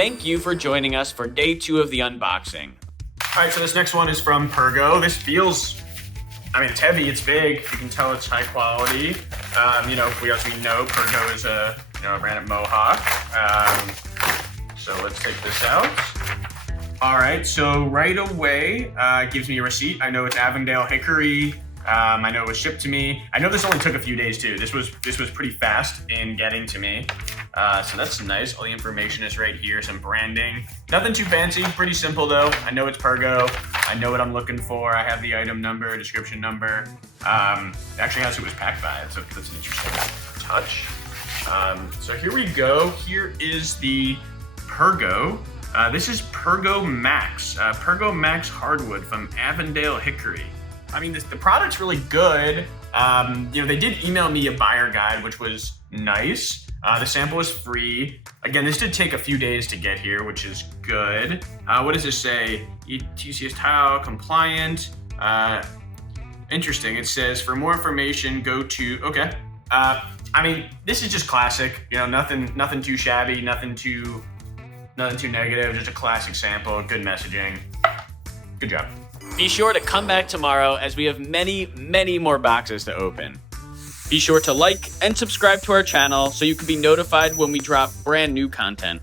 thank you for joining us for day 2 of the unboxing. All right, so this next one is from Pergo. This feels, it's heavy, it's big. You can tell it's high quality. As we know, Pergo is a brand at Mohawk. So let's take this out. All right, so right away, it gives me a receipt. I know it's Avondale Hickory. I know it was shipped to me. I know this only took a few days too. This was pretty fast in getting to me. So that's nice. All the information is right here, some branding. Nothing too fancy, pretty simple though. I know it's Pergo. I know what I'm looking for. I have the item number, description number. It actually has who it was packed by. That's an interesting touch. So here we go. Here is the Pergo. This is Pergo Max. Pergo Max hardwood from Avondale Hickory. The product's really good. They did email me a buyer guide, which was nice. The sample is free. Again, this did take a few days to get here, which is good. What does this say? TCS tile compliant. Interesting. It says for more information, go to, okay. This is just classic, nothing too shabby, nothing too negative, just a classic sample, good messaging. Good job. Be sure to come back tomorrow as we have many, many more boxes to open. Be sure to like and subscribe to our channel so you can be notified when we drop brand new content.